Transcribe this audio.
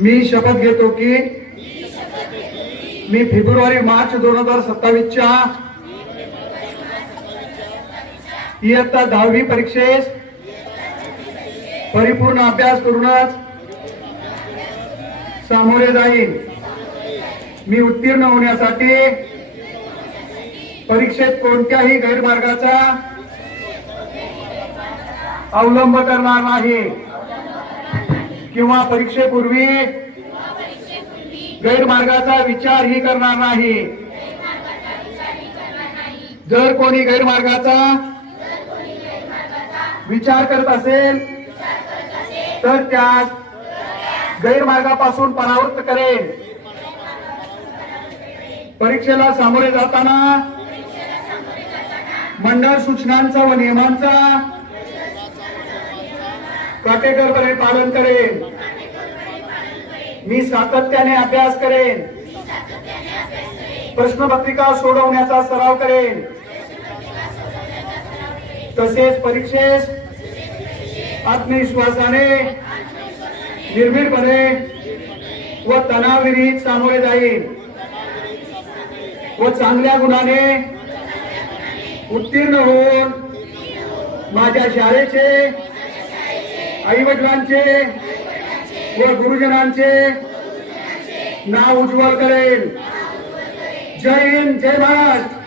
मी शपथ घेतो की मी फेब्रुवारी-मार्च 2027च्या इयत्ता 10वी परीक्षेस परिपूर्ण अभ्यास करूनच सामोरे जाईन। मी उत्तीर्ण होण्यासाठी परीक्षेत कोणत्याही गैरमार्गाचा अवलंब करणार नाही किंवा परीक्षेपूर्वी गैरमार्गाचा विचारही करणार नाही। जर कोणी गैरमार्गाचा विचार करत असेल तर त्यास गैरमार्गापासून परावृत्त करेल। परीक्षेला सामोरे जाताना मंडळ सूचनांचा व नियमांचा काटेकोरपणे पालन करेन। मी सातत्याने अभ्यास करेन। प्रश्नपत्रिका सोडवण्याचा सराव करेन। तसेच परीक्षेस आत्मविश्वासाने निर्भीडपणे व तणावविरहित सामोरे जाईल व चांगल्या गुणाने उत्तीर्ण होऊन माझ्या शाळेचे, आई वडिलांचे व गुरुजनांचे नाव उज्ज्वल करेल। जय हिंद, जय भारत।